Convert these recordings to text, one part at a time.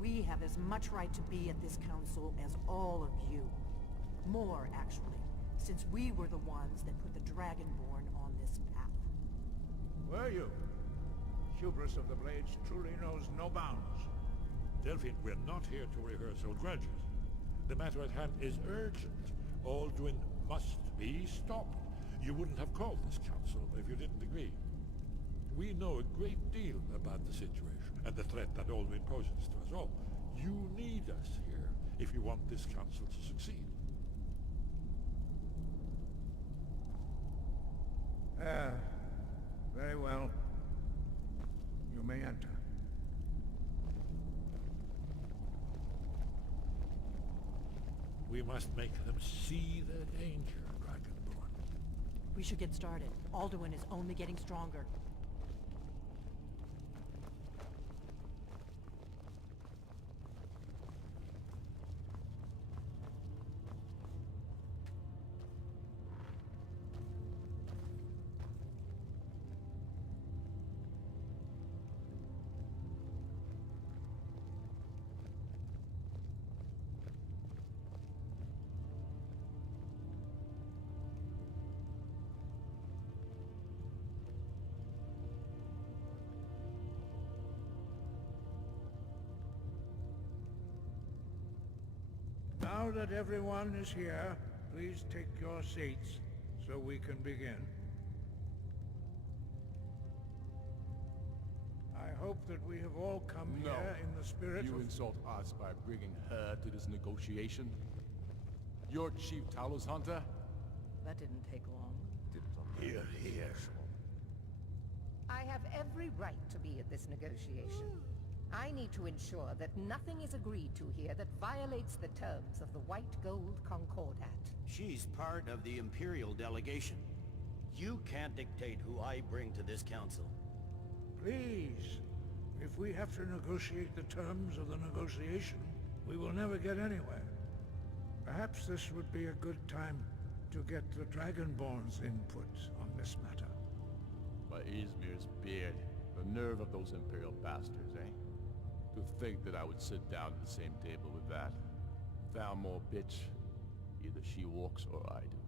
We have as much right to be at this council as all of you. More, actually, since we were the ones that put the Dragonborn on this path. Were you? Hubris of the Blades truly knows no bounds. Delphine, we're not here to rehearse old grudges. The matter at hand is urgent. Alduin must be stopped. You wouldn't have called this council if you didn't agree. We know a great deal about the situation and the threat that Alduin poses to us all. You need us here if you want this council to succeed. Very well. You may enter. We must make them see the danger, Dragonborn. We should get started. Alduin is only getting stronger. Now that everyone is here, please take your seats so we can begin. I hope that we have all come here in the spirit You of... insult us by bringing her to this negotiation? You're Chief Talos Hunter? That didn't take long. Here, here. I have every right to be at this negotiation. I need to ensure that nothing is agreed to here that violates the terms of the White Gold Concordat. She's part of the Imperial delegation. You can't dictate who I bring to this council. Please, if we have to negotiate the terms of the negotiation, we will never get anywhere. Perhaps this would be a good time to get the Dragonborn's input on this matter. By Izmir's beard. The nerve of those Imperial bastards, eh? To think that I would sit down at the same table with that. Thalmor bitch. Either she walks or I do.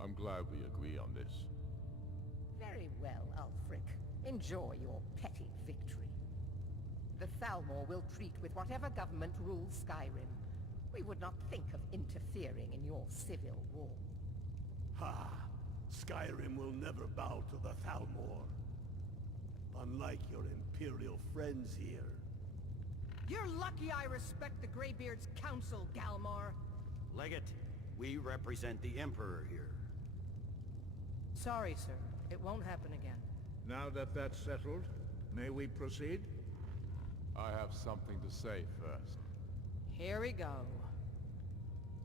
I'm glad we agree on this. Very well, Ulfric. Enjoy your petty victory. The Thalmor will treat with whatever government rules Skyrim. We would not think of interfering in your civil war. Ha! Skyrim will never bow to the Thalmor. Unlike your Imperial friends here. You're lucky I respect the Greybeard's council, Galmar. Legate, we represent the Emperor here. Sorry, sir. It won't happen again. Now that that's settled, may we proceed? I have something to say first. Here we go.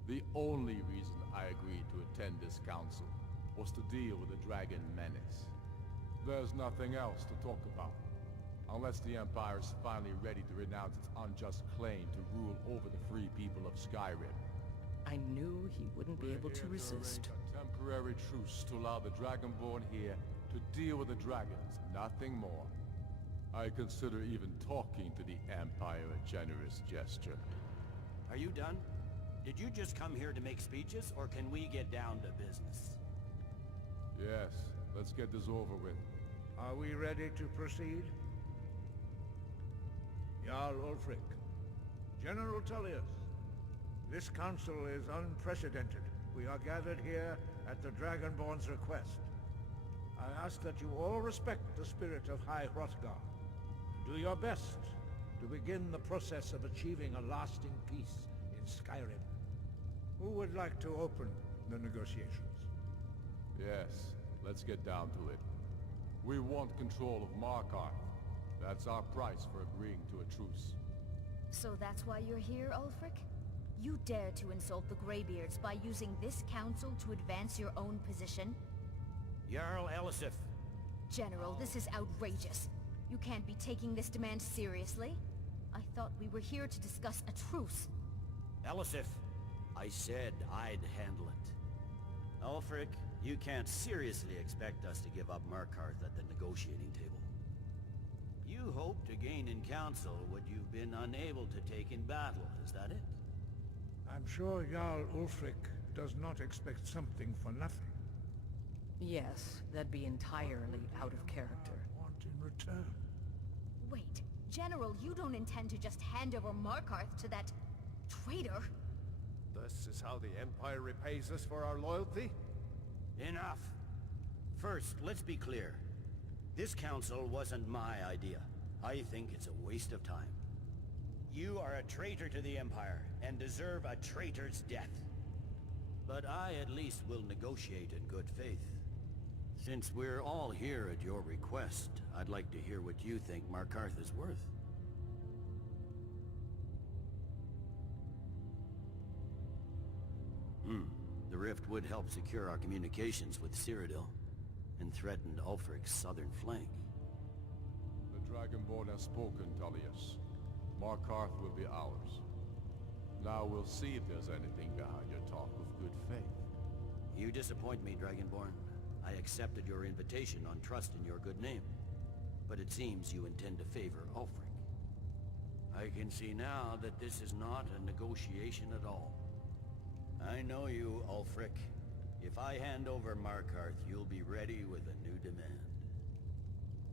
The only reason I agreed to attend this council was to deal with the Dragon Menace. There's nothing else to talk about. Unless the Empire is finally ready to renounce its unjust claim to rule over the free people of Skyrim. I knew he wouldn't be able to resist. A temporary truce to allow the Dragonborn here to deal with the dragons, nothing more. I consider even talking to the Empire a generous gesture. Are you done? Did you just come here to make speeches, or can we get down to business? Yes, let's get this over with. Are we ready to proceed? Jarl Ulfric, General Tullius, this council is unprecedented. We are gathered here at the Dragonborn's request. I ask that you all respect the spirit of High Hrothgar. Do your best to begin the process of achieving a lasting peace in Skyrim. Who would like to open the negotiations? Yes, let's get down to it. We want control of Markarth. That's our price for agreeing to a truce. So that's why you're here, Ulfric? You dare to insult the Greybeards by using this council to advance your own position? Jarl Elisif. General, this is outrageous. You can't be taking this demand seriously. I thought we were here to discuss a truce. Elisif, I said I'd handle it. Ulfric, you can't seriously expect us to give up Markarth at the negotiating table. hoped to gain in council what you've been unable to take in battle, is that it? I'm sure Jarl Ulfric does not expect something for nothing. Yes, that'd be entirely out of character. Want in return? Wait, General, you don't intend to just hand over Markarth to that traitor? This is how the Empire repays us for our loyalty? Enough! First, let's be clear. This council wasn't my idea. I think it's a waste of time. You are a traitor to the Empire, and deserve a traitor's death. But I at least will negotiate in good faith. Since we're all here at your request, I'd like to hear what you think Markarth is worth. The rift would help secure our communications with Cyrodiil, and threatened Ulfric's southern flank. The Dragonborn has spoken, Tullius. Markarth will be ours. Now we'll see if there's anything behind your talk with good faith. You disappoint me, Dragonborn. I accepted your invitation on trust in your good name. But it seems you intend to favor Ulfric. I can see now that this is not a negotiation at all. I know you, Ulfric. If I hand over Markarth, you'll be ready with a new demand.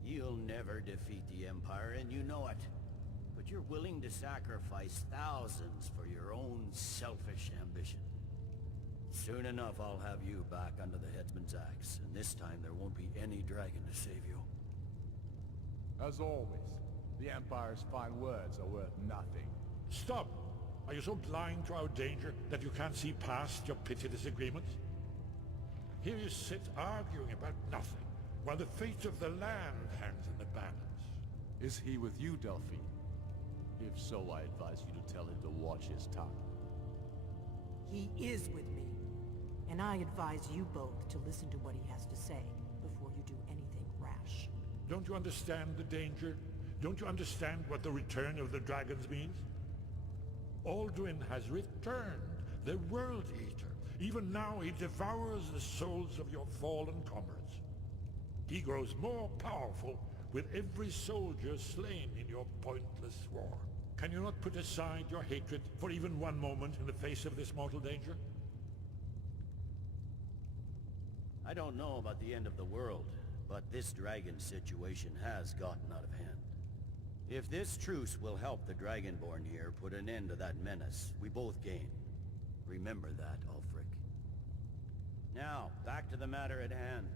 You'll never defeat the Empire, and you know it. But you're willing to sacrifice thousands for your own selfish ambition. Soon enough, I'll have you back under the headsman's axe, and this time there won't be any dragon to save you. As always, the Empire's fine words are worth nothing. Stop! Are you so blind to our danger that you can't see past your petty disagreements? Here you sit arguing about nothing, while the fate of the land hangs in the balance. Is he with you, Delphine? If so, I advise you to tell him to watch his tongue. He is with me. And I advise you both to listen to what he has to say before you do anything rash. Don't you understand the danger? Don't you understand what the return of the dragons means? Alduin has returned, the World Eater. Even now he devours the souls of your fallen comrades. He grows more powerful with every soldier slain in your pointless war. Can you not put aside your hatred for even one moment in the face of this mortal danger? I don't know about the end of the world, but this dragon situation has gotten out of hand. If this truce will help the Dragonborn here put an end to that menace, we both gain. Remember that, Ulfric. Now, back to the matter at hand.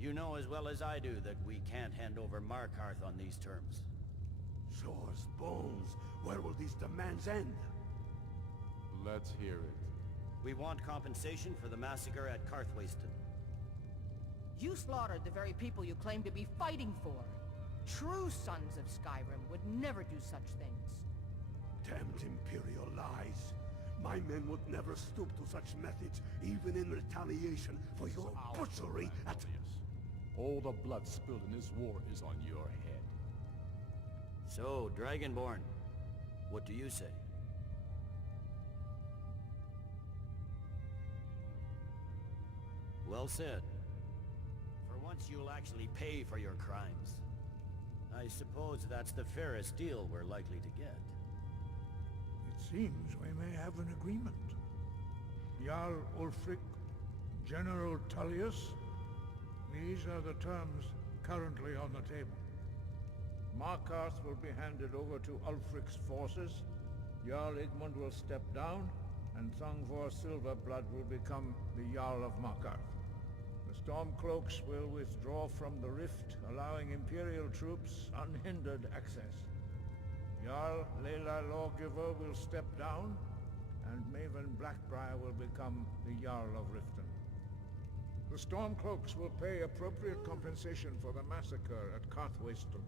You know as well as I do that we can't hand over Markarth on these terms. Shores, bones, where will these demands end? Let's hear it. We want compensation for the massacre at Karthwasten. You slaughtered the very people you claim to be fighting for. True sons of Skyrim would never do such things. Damned Imperial lies. My men would never stoop to such methods, even in retaliation for your butchery at... All the blood spilled in this war is on your head. So, Dragonborn, what do you say? Well said. For once you'll actually pay for your crimes. I suppose that's the fairest deal we're likely to get. It seems we may have an agreement. Jarl Ulfric, General Tullius, these are the terms currently on the table. Markarth will be handed over to Ulfric's forces, Jarl Igmund will step down, and Thongvor Silverblood will become the Jarl of Markarth. The Stormcloaks will withdraw from the rift, allowing Imperial troops unhindered access. Jarl Layla Lawgiver will step down, and Maven Blackbriar will become the Jarl of Riften. The Stormcloaks will pay appropriate compensation for the massacre at Karthwasten.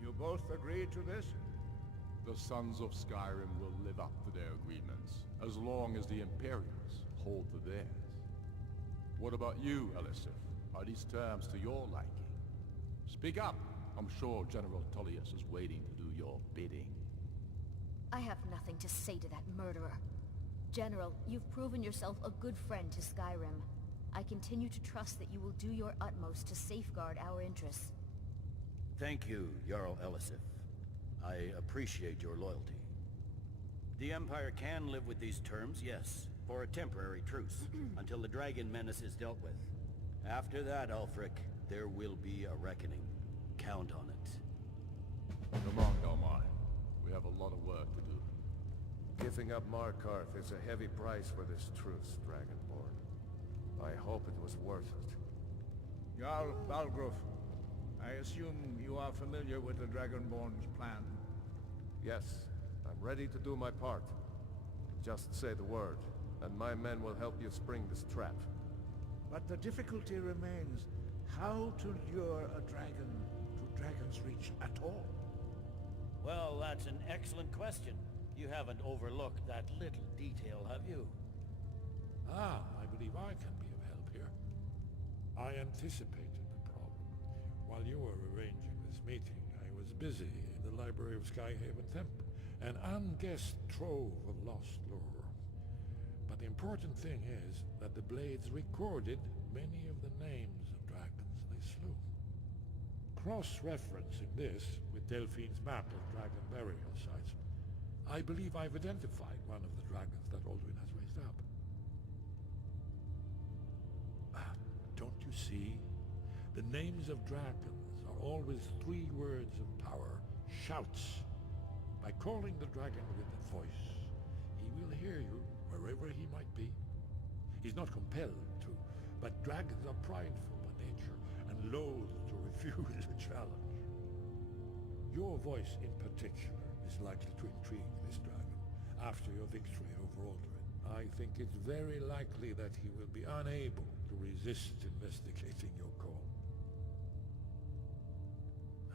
You both agree to this? The Sons of Skyrim will live up to their agreements, as long as the Imperials hold to theirs. What about you, Elisif? Are these terms to your liking? Speak up! I'm sure General Tullius is waiting to do your bidding. I have nothing to say to that murderer. General, you've proven yourself a good friend to Skyrim. I continue to trust that you will do your utmost to safeguard our interests. Thank you, Jarl Elisif. I appreciate your loyalty. The Empire can live with these terms, yes, for a temporary truce, until the dragon menace is dealt with. After that, Ulfric, there will be a reckoning. Count on it. Come on, Galmar. We have a lot of work to do. Giving up Markarth is a heavy price for this truce, Dragonborn. I hope it was worth it. Jarl Balgruf, I assume you are familiar with the Dragonborn's plan. Yes, I'm ready to do my part. Just say the word, and my men will help you spring this trap. But the difficulty remains how to lure a dragon to Dragon's Reach at all. Well, that's an excellent question. You haven't overlooked that little detail, have you? Ah, I believe I can be of help here. I anticipated the problem. While you were arranging this meeting, I was busy in the library of Skyhaven Temple, an unguessed trove of lost lore. But the important thing is that the Blades recorded many of the names of dragons they slew. Cross-referencing this with Delphine's map of dragon burial sites, I believe I've identified one of the dragons that Alduin has raised up. Don't you see? The names of dragons are always 3 words of power, shouts. By calling the dragon with a voice, he will hear you wherever he might be. He's not compelled to, but dragons are prideful by nature and loath to refuse a challenge. Your voice in particular is likely to intrigue this dragon after your victory over Alduin. I think it's very likely that he will be unable to resist investigating your call.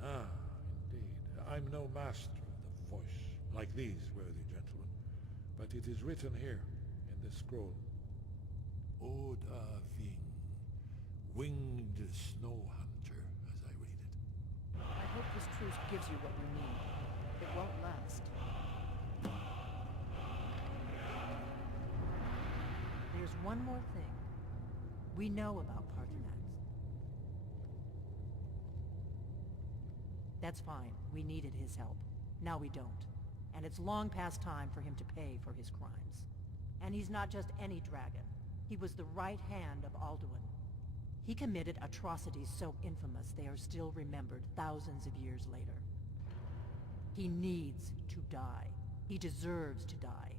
Ah, indeed. I'm no master of the voice, like these worthy gentlemen, but it is written here in this scroll. Oda Ving, winged snow hunter, as I read it. I hope this truce gives you what you need. It won't last. There's one more thing. We know about Parthenax. That's fine. We needed his help. Now we don't. And it's long past time for him to pay for his crimes. And he's not just any dragon. He was the right hand of Alduin. He committed atrocities so infamous they are still remembered thousands of years later. He needs to die. He deserves to die.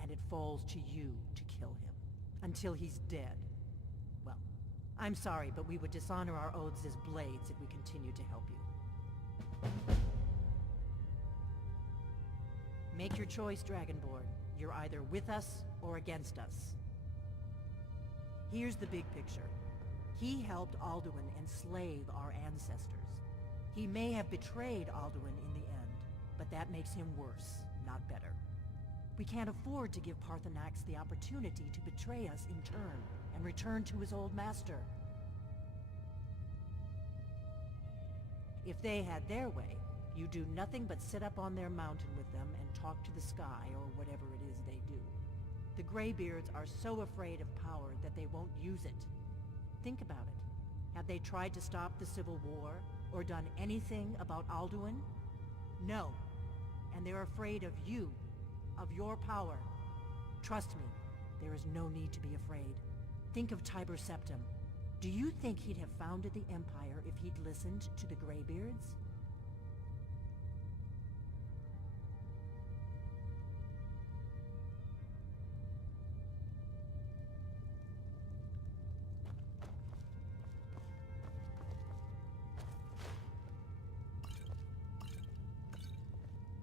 And it falls to you to kill him. Until he's dead. Well, I'm sorry, but we would dishonor our oaths as blades if we continue to help you. Make your choice, Dragonborn. You're either with us or against us. Here's the big picture. He helped Alduin enslave our ancestors. He may have betrayed Alduin in the end, but that makes him worse, not better. We can't afford to give Parthenax the opportunity to betray us in turn and return to his old master. If they had their way, you do nothing but sit up on their mountain with them and talk to the sky or whatever it is they do. The Greybeards are so afraid of power that they won't use it. Think about it. Have they tried to stop the Civil War or done anything about Alduin? No. And they're afraid of you. Of your power. Trust me, there is no need to be afraid. Think of Tiber Septim. Do you think he'd have founded the Empire if he'd listened to the Greybeards?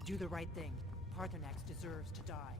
Do the right thing. Parthenax deserves to die.